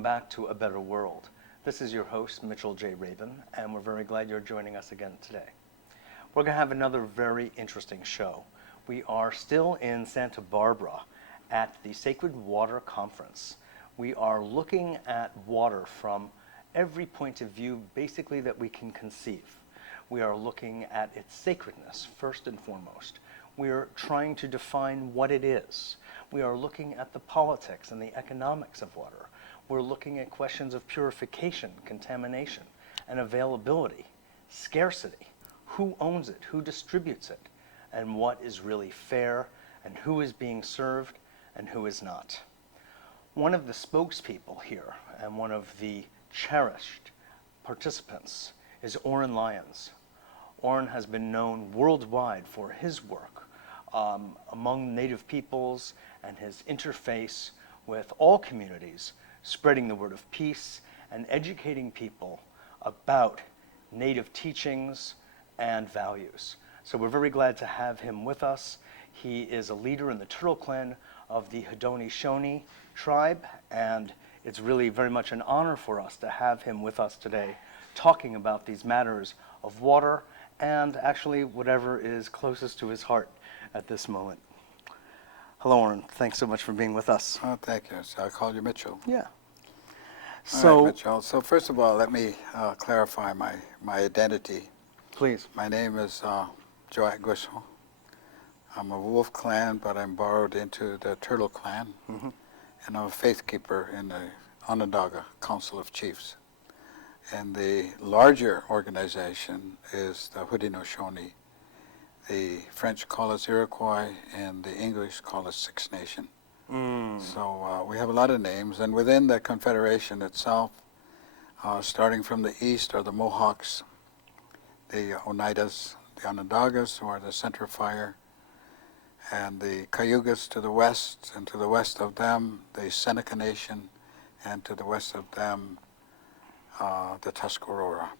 welcome back to A Better World. This is your host, Mitchell J. Rabin, and we're very glad you're joining us again today. We're going to have another very interesting show. We are still in Santa Barbara at the Sacred Water Conference. We are looking at water from every point of view, basically, that we can conceive. We are looking at its sacredness, first and foremost. We are trying to define what it is. We are looking at the politics and the economics of water. We're looking at questions of purification, contamination, and availability, scarcity. Who owns it? Who distributes it? And what is really fair? And who is being served? And who is not? One of the spokespeople here and one of the cherished participants is Oren Lyons. Oren has been known worldwide for his work among Native peoples and his interface with all communities, spreading the word of peace and educating people about Native teachings and values. So we're very glad to have him with us. He is a leader in the Turtle Clan of the Haudenosaunee tribe, and it's really very much an honor for us to have him with us today, talking about these matters of water and actually whatever is closest to his heart at this moment. Hello, Oren. Thanks so much for being with us. Oh, thank you. So I called you Mitchell. Yeah. All right, Mitchell. So first of all, let me clarify my identity. Please. My name is Joat Gushel. I'm a Wolf Clan, but I'm borrowed into the Turtle Clan, and I'm a faith keeper in the Onondaga Council of Chiefs. And the larger organization is the Haudenosaunee. The French call us Iriquois, and the English call us Six Nation. So we have a lot of names, and within the Confederation itself, starting from the east are the Mohawks, the Oneidas, the Onondagas, who are the center fire, and the Cayugas to the west, and to the west of them, the Seneca Nation, and to the west of them, the Tuscarora.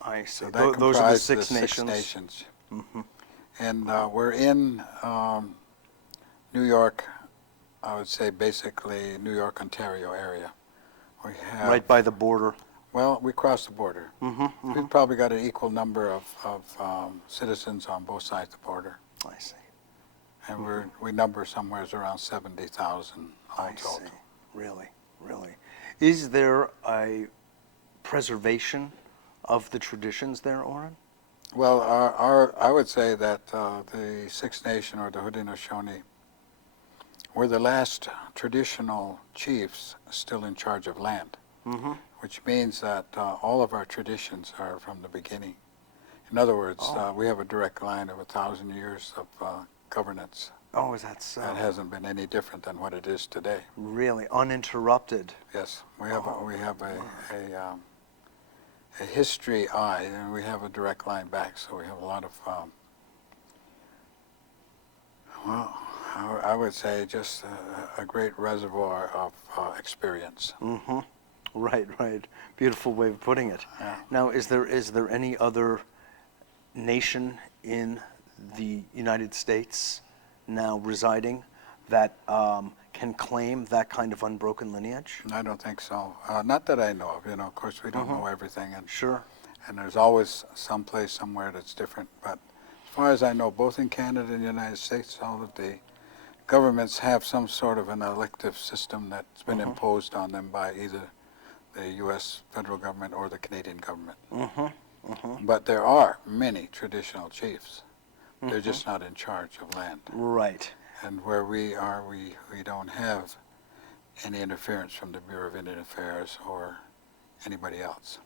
I see. So that Those are the Six Nations. And we're in New York, I would say basically New York, Ontario area. We have, right by the border. well, we cross the border. We've probably got an equal number of citizens on both sides of the border. I see. And we number somewhere around 70,000 all I told. see. Really, really. Is there a preservation of the traditions there, Oren? Well, I would say that the Six Nation, or the Haudenosaunee, were the last traditional chiefs still in charge of land, which means that all of our traditions are from the beginning. In other words, we have a direct line of 1,000 years of governance. Oh, is that so? That hasn't been any different than what it is today. Really, uninterrupted. Yes, we have a history eye, and we have a direct line back, so we have a lot of, well, I would say just a great reservoir of experience. Right, right. Beautiful way of putting it. Yeah. Now, is there any other nation in the United States now residing that can claim that kind of unbroken lineage? I don't think so. Not that I know of. Of course, we don't know everything, and Sure. and there's always some place somewhere that's different. But as far as I know, both in Canada and the United States, all of the governments have some sort of an elective system that's been imposed on them by either the U.S. federal government or the Canadian government. But there are many traditional chiefs. They're just not in charge of land. Right. And where we are, we don't have any interference from the Bureau of Indian Affairs or anybody else.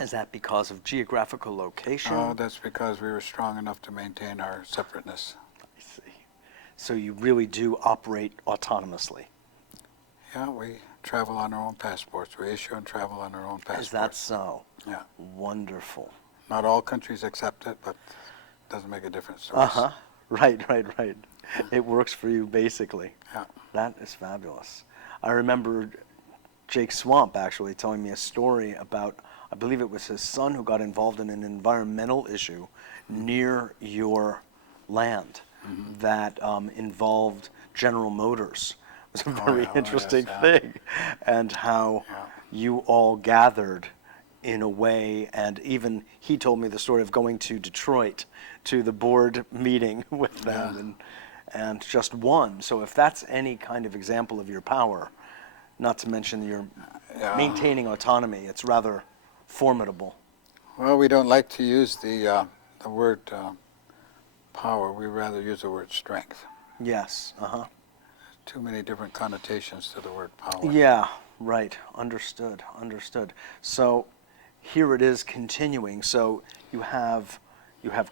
Is that because of geographical location? Oh, that's because we were strong enough to maintain our separateness. I see. So you really do operate autonomously? Yeah, we travel on our own passports. We issue and travel on our own passports. Is that so? Yeah. Wonderful. Not all countries accept it, but it doesn't make a difference to us. Right, right, right. It works for you, basically. Yeah. That is fabulous. I remember Jake Swamp actually telling me a story about, I believe it was his son who got involved in an environmental issue near your land that involved General Motors was a Oh, very yeah, oh, yes, interesting yeah. thing, and how Yeah. you all gathered in a way, and even he told me the story of going to Detroit to the board meeting with them, and just won. So if that's any kind of example of your power, not to mention your Yeah. maintaining autonomy, it's rather formidable. Well, we don't like to use the word power. We rather use the word strength. Yes. Uh-huh. Too many different connotations to the word power. Yeah, right. Understood. Understood. So here it is continuing. So you have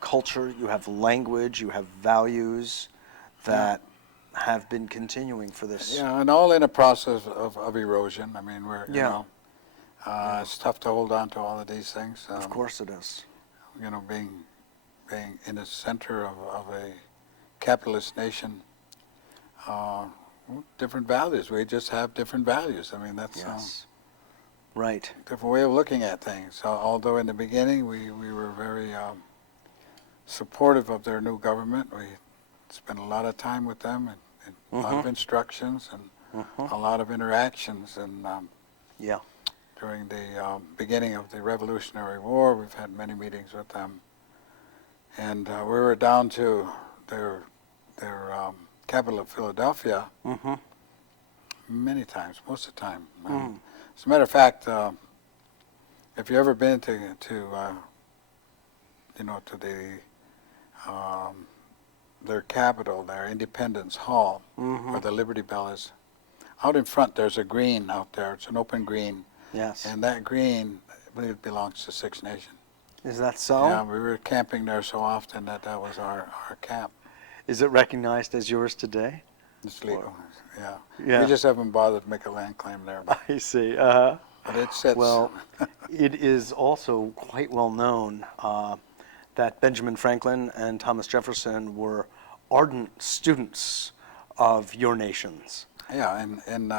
culture, you have language, you have values that have been continuing for this. Yeah, and all in a process of erosion. I mean, Yeah. it's tough to hold on to all of these things. Of course it is. You know, being in the center of a capitalist nation, different values. We just have different values. I mean, that's Yes. Right. different way of looking at things. Although in the beginning we were very supportive of their new government. We spent a lot of time with them and a lot of instructions and a lot of interactions. And Yeah. during the beginning of the Revolutionary War, we've had many meetings with them. And we were down to their capital of Philadelphia many times, most of the time. As a matter of fact, if you've ever been to the their capital, their Independence Hall, where the Liberty Bell is, out in front there's a green out there. It's an open green, Yes. and that green, I believe, belongs to Six Nations. Is that so? Yeah, we were camping there so often that was our camp. Is it recognized as yours today? It's legal. Yeah. Yeah. We just haven't bothered to make a land claim there, but I see. it sits. Well, it is also quite well known that Benjamin Franklin and Thomas Jefferson were ardent students of your nations. Yeah, and And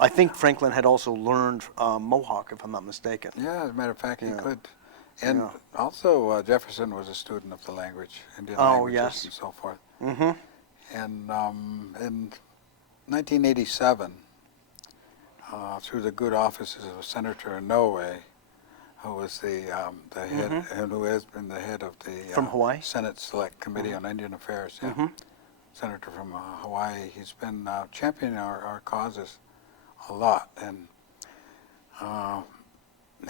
I think Franklin had also learned Mohawk, if I'm not mistaken. yeah, as a matter of fact, he Yeah. could. And Yeah. also Jefferson was a student of the language, Indian Oh, languages yes. and so forth. Mm-hmm. And in 1987, through the good offices of Senator Inouye, who was the head, and who has been the head of the From Hawaii? Senate Select Committee on Indian Affairs, senator from Hawaii. He's been championing our causes a lot, and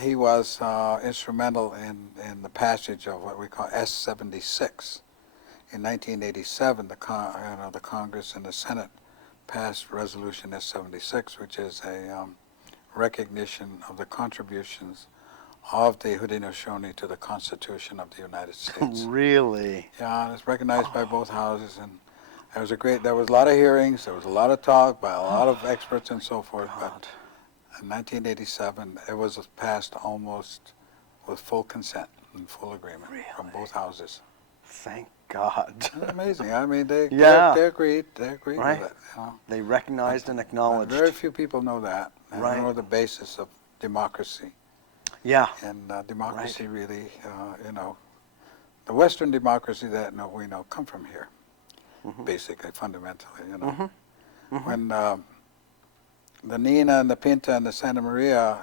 he was instrumental in the passage of what we call S-76. In 1987, the Congress and the Senate passed Resolution S-76, which is a recognition of the contributions of the Haudenosaunee to the Constitution of the United States. Really? Yeah, and it's recognized by both houses, and there was a lot of hearings, there was a lot of talk by a lot of experts and so forth, but in 1987, it was passed almost with full consent and full agreement from both houses. Thank God. It's amazing. I mean, they agreed. They agreed Right. with it. You know? They recognized and acknowledged. Very few people know that. And Right. they know the basis of democracy. Yeah. And democracy really, the Western democracy that we know come from here, basically, fundamentally. You know, when the Nina and the Pinta and the Santa Maria,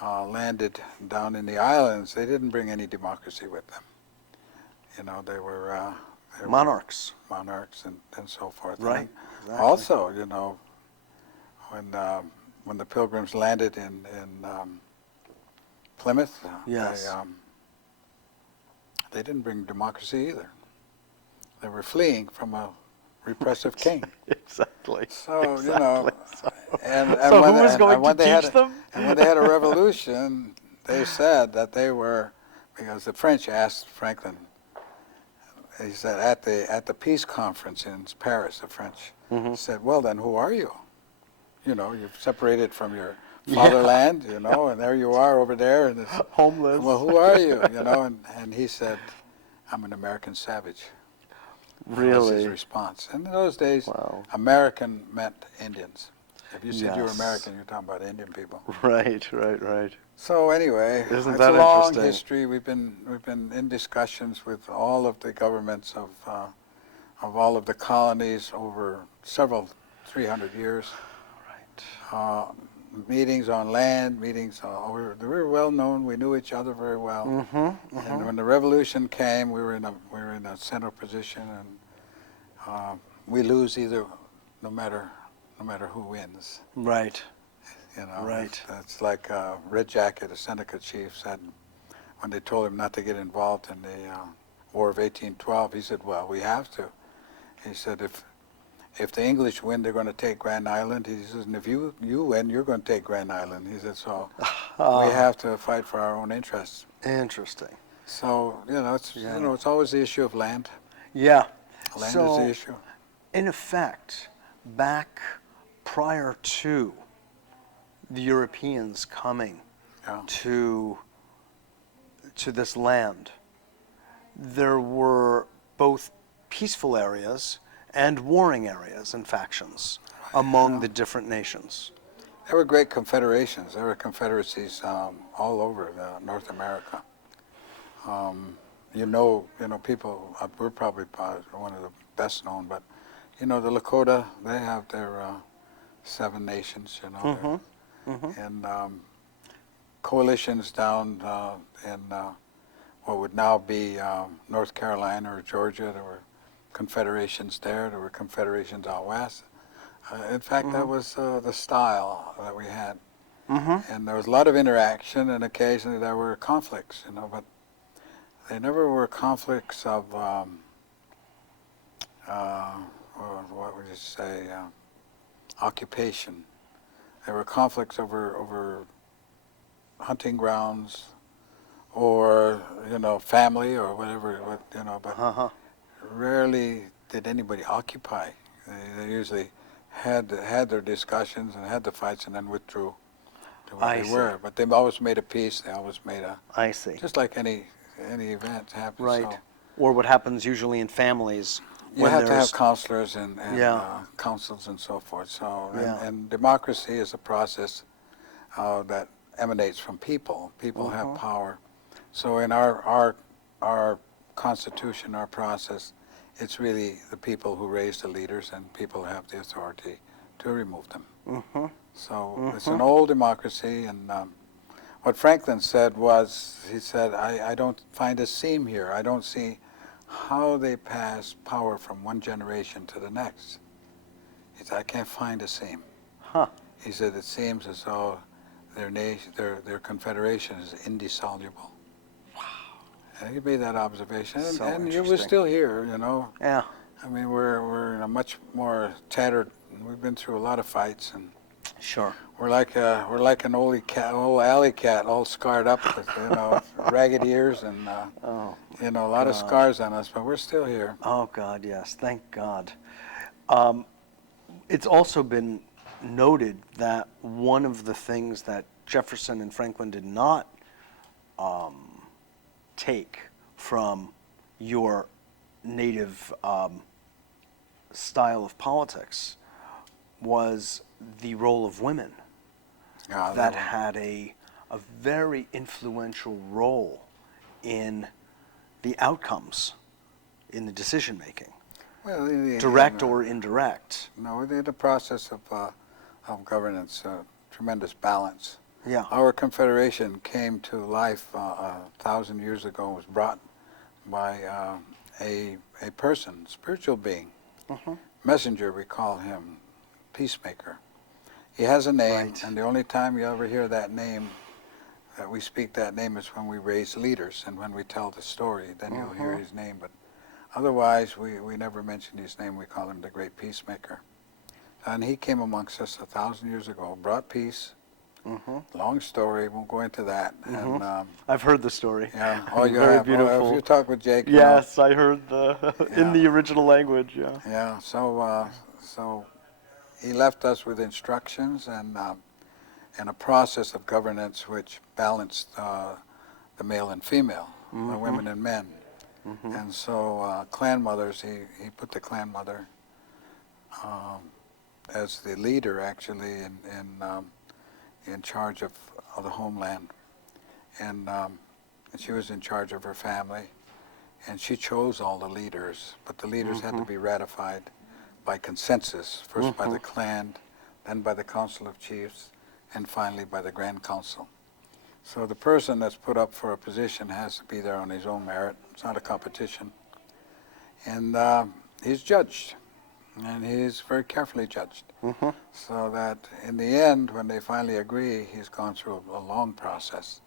landed down in the islands, they didn't bring any democracy with them. You know, they were Monarchs. monarchs and so forth. Right. And Exactly. also, when the Pilgrims landed in Plymouth, Yes. they didn't bring democracy either. They were fleeing from a repressive king. Exactly. So, Exactly. and So when, who was and going when to they had teach a- them? And when they had a revolution, they said that they were, because the French asked Franklin, he said at the peace conference in Paris, the French said, well, then who are you? You've separated from your fatherland, and there you are over there. And it's, Homeless. well, who are you? And he said, I'm an American savage. That was his Really? response. And in those days, Wow. American meant Indians. If you said you were Yes. American, you're talking about Indian people. Right, right, right. So anyway, Isn't it's that a long interesting? history. We've been in discussions with all of the governments of of all of the colonies over 300 years. Right. Meetings on land, meetings, we were well known, we knew each other very well. And when the revolution came, we were in a center position, and we lose either, no matter who wins. Right. You know, Right. It's like Red Jacket, a Seneca chief, said when they told him not to get involved in the War of 1812, he said, well, we have to. He said, if the English win, they're going to take Grand Island. He says, and if you win, you're going to take Grand Island. He said, so we have to fight for our own interests. Interesting. So, it's always the issue of land. Yeah. Land So, is the issue. in effect, back prior to the Europeans coming Yeah. to this land, there were both peaceful areas and warring areas and factions among the different nations. There were great confederations. There were confederacies all over North America. People, we're probably one of the best known, but, the Lakota, they have their 7 nations, and coalitions down in what would now be North Carolina or Georgia. There were confederations there. There were confederations out west. In fact, that was the style that we had. And there was a lot of interaction, and occasionally there were conflicts, but they never were conflicts of, what would you say, occupation. There were conflicts over hunting grounds, or family, or whatever, but rarely did anybody occupy. They usually had their discussions and had the fights, and then withdrew to where they were. But they always made a peace. They always made a. I see. Just like any event happens. Right. So Or what happens usually in families. you when have to have there's- counselors and Yeah. councils and so forth. So Yeah. and democracy is a process that emanates from people. People have power. So in our Constitution, our process, it's really the people who raise the leaders, and people have the authority to remove them. So it's an old democracy, and what Franklin said was, he said, I don't find a seam here. I don't see how they pass power from one generation to the next. He said, I can't find a seam. He said, it seems as though their confederation is indissoluble. And he made that observation, So and we're interesting. still here, Yeah. I mean, we're in a much more tattered. We've been through a lot of fights, and Sure. we're like an old alley cat, all scarred up with ragged ears, and a lot of scars on us. But we're still here. Oh, God, yes. Thank God. It's also been noted that one of the things that Jefferson and Franklin did not take from your native style of politics was the role of women that had a very influential role in the outcomes in the decision making, Well, direct or indirect. No, in the process of governance, tremendous balance. Yeah. Our confederation came to life 1,000 years ago. Was brought by a person, spiritual being, messenger. We call him, peacemaker. He has a name, Right. and the only time you ever hear that name, that we speak that name, is when we raise leaders and when we tell the story. Then you'll hear his name. But otherwise, we never mention his name. We call him the Great Peacemaker. And he came amongst us 1,000 years ago, brought peace. Long story, won't go into that. And I've heard the story. yeah, Very beautiful. if you talk with Jake, Yes, I heard in Yeah. the original language. Yeah. Yeah, so he left us with instructions and a process of governance which balanced the male and female, the women and men. And so clan mothers, he put the clan mother as the leader, actually, in charge of the homeland. And she was in charge of her family. and she chose all the leaders, but the leaders had to be ratified by consensus, first by the clan, then by the Council of Chiefs, and finally by the Grand Council. So the person that's put up for a position has to be there on his own merit. It's not a competition. And he's judged, and he's very carefully judged. So that in the end, when they finally agree, he's gone through a long process,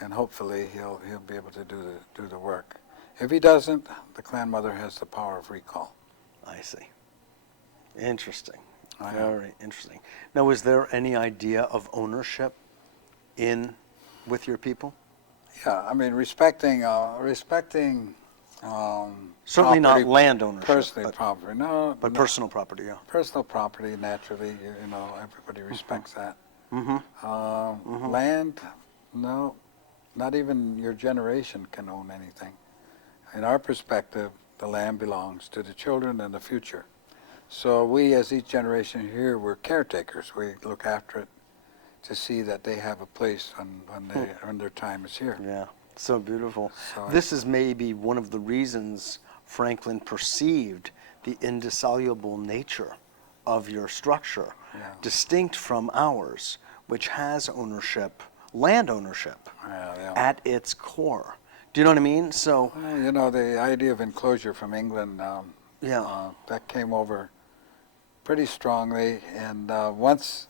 and hopefully he'll be able to do the work. If he doesn't, the clan mother has the power of recall. I see. Interesting. I know. Very interesting. Now, is there any idea of ownership with your people? Yeah, I mean, respecting Certainly property, not land ownership, personal property. No, but no. personal property, yeah. Personal property, naturally, you know, everybody respects that. Mm-hmm. Land, no, not even your generation can own anything. In our perspective, the land belongs to the children and the future. So we, as each generation here, we're caretakers. We look after it to see that they have a place when their time is here. Yeah, so beautiful. So This is maybe one of the reasons Franklin perceived the indissoluble nature of your structure, distinct from ours, which has ownership, land ownership, at its core. Do you know what I mean? So, well, you know, the idea of enclosure from England, that came over pretty strongly, and once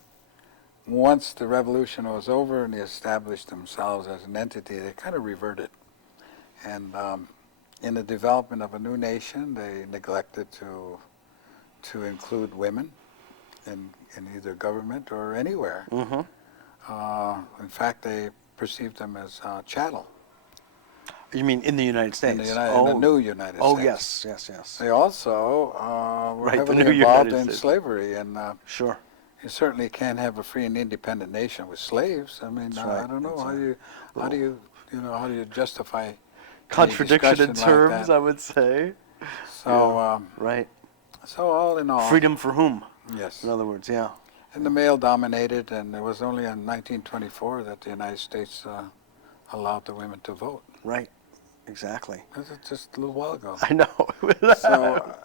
the revolution was over and they established themselves as an entity, they kind of reverted. And in the development of a new nation, they neglected to include women in either government or anywhere. In fact, they perceived them as chattel. you mean in the United States? In the new United States. Yes. They also were Right, the heavily new involved United in States. slavery, and Sure. you certainly can't have a free and independent nation with slaves. I mean, That's right. I don't know It's how do you justify any Contradiction in discussion like terms, that? I would say. So Right. so all in all, Freedom for whom? yes. In other words, yeah. And the male dominated, and it was only in 1924 that the United States allowed the women to vote. Right. Exactly. This is just a little while ago. I know. So,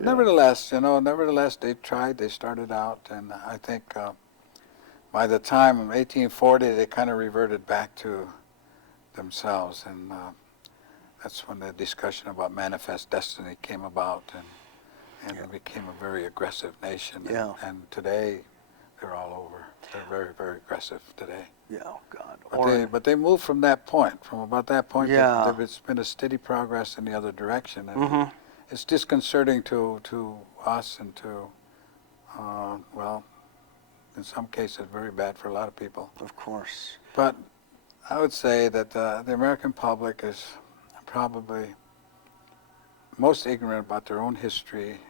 nevertheless, they tried. They started out, and I think by the time of 1840, they kind of reverted back to themselves, and that's when the discussion about manifest destiny came about, and it became a very aggressive nation. Yeah. And today, they're all over. They're very, very aggressive today. Yeah, oh God. But they moved from that point. From about that point, Yeah. it's been a steady progress in the other direction. And it's disconcerting to us and to, well, in some cases, very bad for a lot of people. Of course. But I would say that the American public is probably most ignorant about their own history,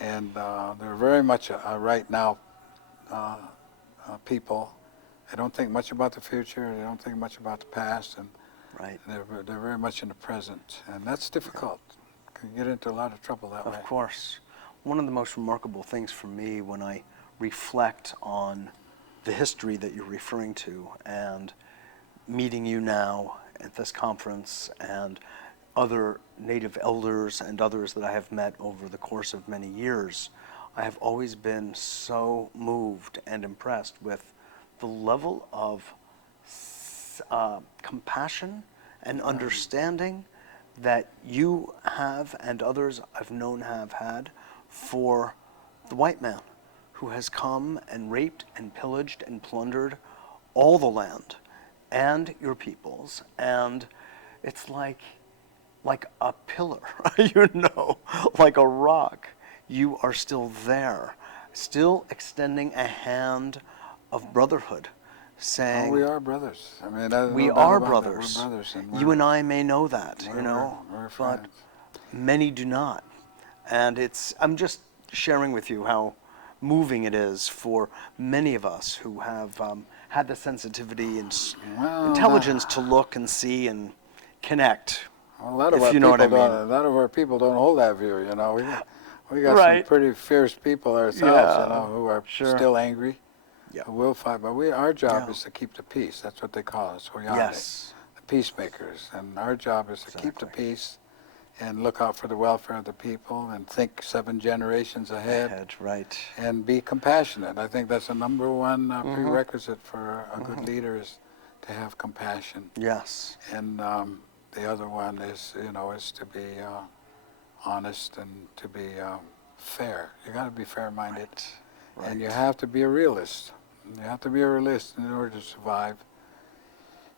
and they're very much right now people. They don't think much about the future. They don't think much about the past, and Right. they're very much in the present, and that's difficult. Can get into a lot of trouble that way. Of course. One of the most remarkable things for me when I reflect on the history that you're referring to and meeting you now at this conference and other Native elders and others that I have met over the course of many years, I have always been so moved and impressed with the level of compassion and understanding that you have and others I've known have had for the white man who has come and raped and pillaged and plundered all the land and your peoples. And it's like a pillar, like a rock. You are still there, still extending a hand of brotherhood, saying, we are brothers. I mean, we no doubt are about that. brothers. We're brothers, and You and I may know that, we're but friends. many do not. And I'm just sharing with you how moving it is for many of us who have had the sensitivity and intelligence to look and see and connect. A lot of if you know what I mean. A lot of our people don't hold that view. We got Right. some pretty fierce people ourselves, who are Sure. still angry, Yeah. who will fight. But our job Yeah. is to keep the peace. That's what they call us. Yes. The peacemakers, and our job is to keep the Exactly. peace and look out for the welfare of the people and think 7 generations ahead Right. and be compassionate. I think that's the number one Mm-hmm. prerequisite for a good leader is to have compassion. Yes. And the other one is, is to be honest and to be fair. You got to be fair-minded, Right. and you have to be a realist. You have to be a realist in order to survive.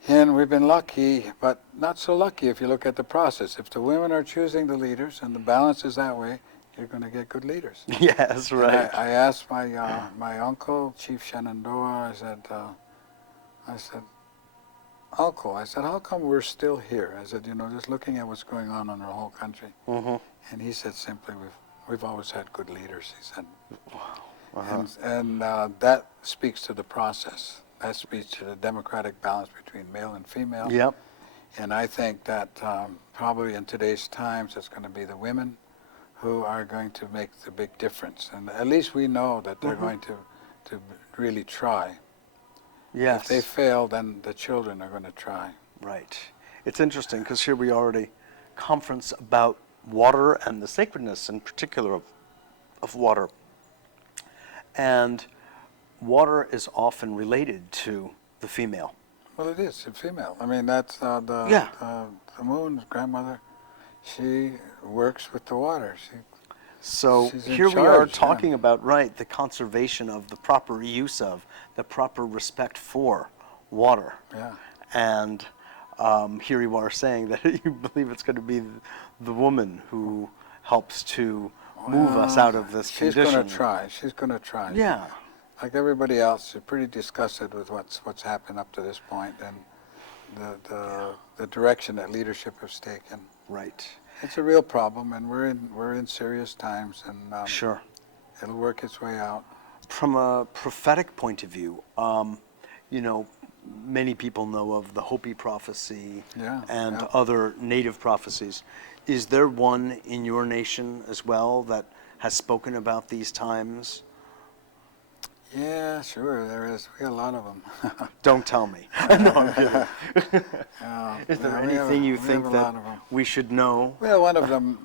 And we've been lucky, but not so lucky if you look at the process. If the women are choosing the leaders and the balance is that way, you're going to get good leaders. Yes, And right. I asked my uncle, Chief Shenandoah, I said, Uncle, I said, how come we're still here? I said, just looking at what's going on in our whole country. Mm-hmm. And he said simply, we've always had good leaders, he said. Uh-huh. And that speaks to the process. That speaks to the democratic balance between male and female. Yep. And I think that probably in today's times, it's going to be the women who are going to make the big difference. And at least we know that they're going to really try. Yes. If they fail, then the children are going to try. Right. It's interesting because here we are at a conference about water and the sacredness in particular of water. And water is often related to the female. Well, it is a female. I mean, that's the moon's grandmother. She works with the water. So She's in here we are charge, talking about, right, the conservation of the proper use of, the proper respect for water. Yeah. And here you are saying that you believe it's going to be the woman who helps to move us out of this condition. She's going to try. She's going to try. Yeah. Like everybody else, she's pretty disgusted with what's happened up to this point and the direction that leadership has taken. Right. It's a real problem, and we're in serious times, and Sure. it'll work its way out. From a prophetic point of view, many people know of the Hopi prophecy and other native prophecies. Is there one in your nation as well that has spoken about these times? Yeah, sure, there is. We got a lot of them. Don't tell me. No, I'm kidding. Is there anything you think that we should know? Well, one of them,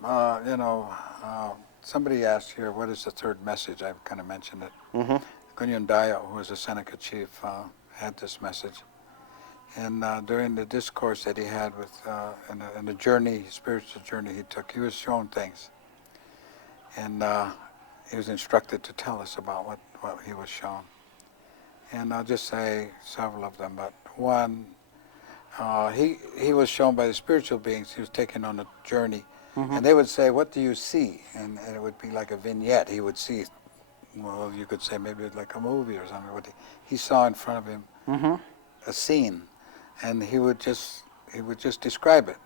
somebody asked here, what is the third message? I've kind of mentioned it. Mm-hmm. Gunyan who was a Seneca chief, had this message. And during the discourse that he had in the journey, spiritual journey he took, he was shown things. And he was instructed to tell us about what he was shown. And I'll just say several of them, but one, he was shown by the spiritual beings. He was taken on a journey. And they would say, what do you see? And it would be like a vignette. He would see, well, you could say maybe like a movie or something. What he saw in front of him, a scene, and he would just describe it.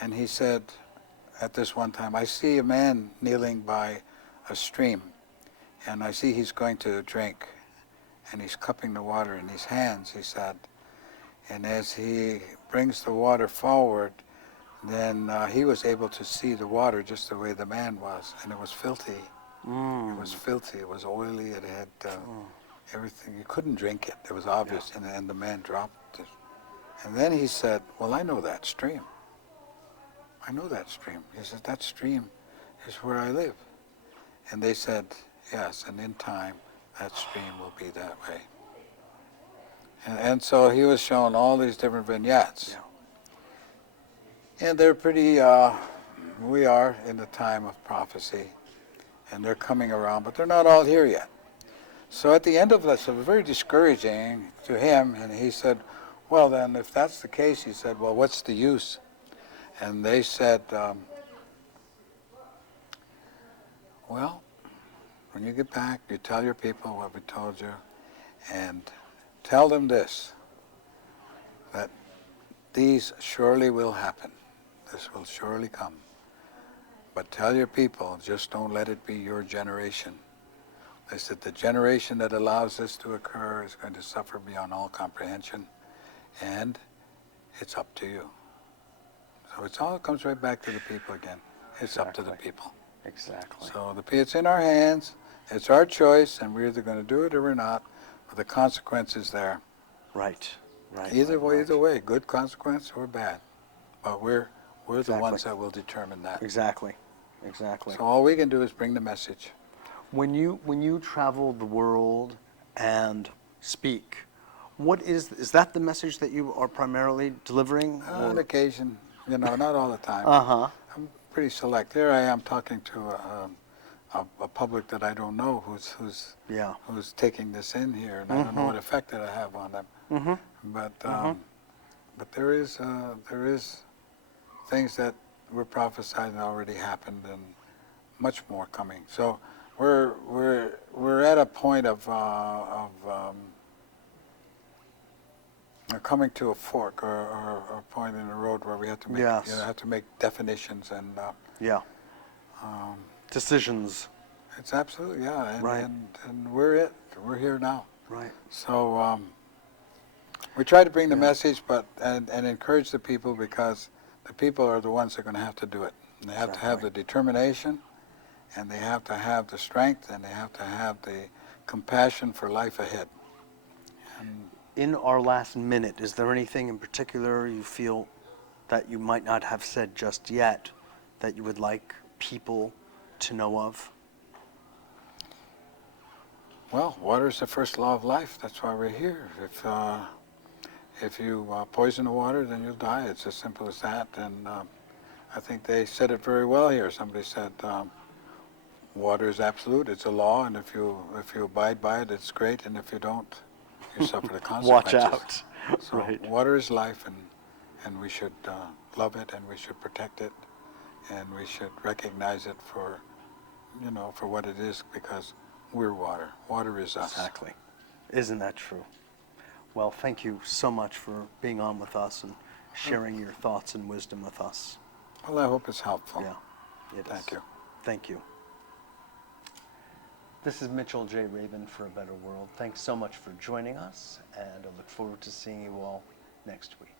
And he said at this one time, I see a man kneeling by a stream, and I see he's going to drink, and he's cupping the water in his hands, he said. And as he brings the water forward, then he was able to see the water just the way the man was, and it was filthy. It was filthy, it was oily, it had everything. You couldn't drink it, it was obvious, and the man dropped it. And then he said, well, I know that stream. I know that stream. He said, that stream is where I live. And they said, yes, and in time, that stream will be that way. And so he was shown all these different vignettes. And they're pretty, we are in the time of prophecy, and they're coming around, but they're not all here yet. So at the end of this, it was very discouraging to him, and he said, well then, if that's the case, he said, well, what's the use? And they said, well, when you get back, you tell your people what we told you, and tell them this, that these surely will happen. This will surely come. But tell your people, just don't let it be your generation. They said the generation that allows this to occur is going to suffer beyond all comprehension, and it's up to you. So it all comes right back to the people again. It's up to the people. Exactly. So it's in our hands, it's our choice, and we're either going to do it or we're not, but the consequence is there. Right. Right. Either right, way, right. either way, good consequence or bad. But we're the Exactly. ones that will determine that. Exactly. Exactly. So all we can do is bring the message. When you travel the world and speak, what is that the message that you are primarily delivering? On occasion, not all the time. Uh-huh. I'm pretty select. Here I am talking to a public that I don't know Yeah. who's taking this in here, and I don't know what effect that I have on them. Mm-hmm. But there is things that were prophesied and already happened, and much more coming. So we're at a point of coming to a fork or a point in the road where we have to make Yes. have to make definitions, and Yeah. Decisions. it's absolutely and, Right. and we're here now. Right. So we try to bring the Yeah. message, but and encourage the people, because the people are the ones that are going to have to do it. And they have to have the determination, and they have to have the strength, and they have to have the compassion for life ahead. And In our last minute, is there anything in particular you feel that you might not have said just yet that you would like people to know of? well, water is the first law of life. That's why we're here. If you poison the water, then you'll die. It's as simple as that. And I think they said it very well here. Somebody said, water is absolute. It's a law, and if you abide by it, it's great. And if you don't, you suffer the consequences. Watch out. So Right. water is life, and we should love it, and we should protect it, and we should recognize it for what it is, because we're water. Water is us. Exactly. Isn't that true? Well, thank you so much for being on with us and sharing your thoughts and wisdom with us. Well, I hope it's helpful. Yeah, it is. Thank you. Thank you. This is Mitchell J. Rabin for A Better World. Thanks so much for joining us, and I look forward to seeing you all next week.